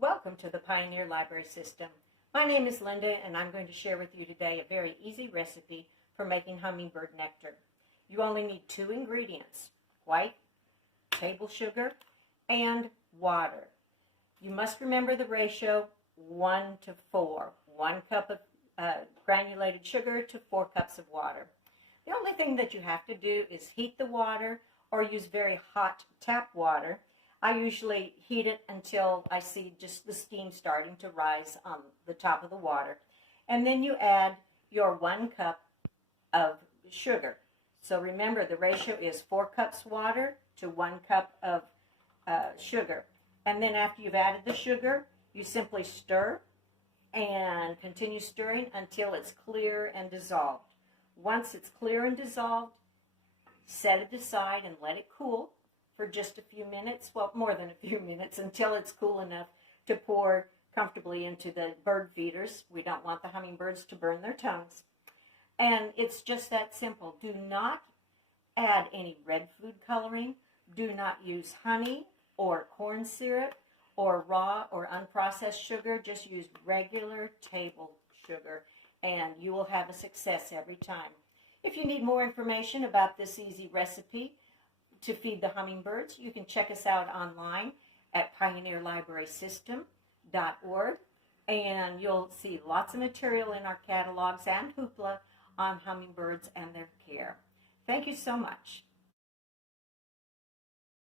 Welcome to the Pioneer Library System. My name is Linda, and I'm going to share with you today a very easy recipe for making hummingbird nectar. You only need 2 ingredients: white table sugar and water. You must remember the ratio 1 to 4. 1 cup of granulated sugar to 4 cups of water. The only thing that you have to do is heat the water or use very hot tap water. I usually heat it until I see just the steam starting to rise on the top of the water. And then you add your 1 cup of sugar. So remember, the ratio is 4 cups water to 1 cup of sugar. And then after you've added the sugar, you simply stir and continue stirring until it's clear and dissolved. Once it's clear and dissolved, set it aside and let it cool for just a few minutes, well, more than a few minutes, until it's cool enough to pour comfortably into the bird feeders. We don't want the hummingbirds to burn their tongues. And it's just that simple. Do not add any red food coloring. Do not use honey or corn syrup or raw or unprocessed sugar. Just use regular table sugar, and you will have a success every time. If you need more information about this easy recipe to feed the hummingbirds, you can check us out online at pioneerlibrarysystem.org, and you'll see lots of material in our catalogs and hoopla on hummingbirds and their care. Thank you so much.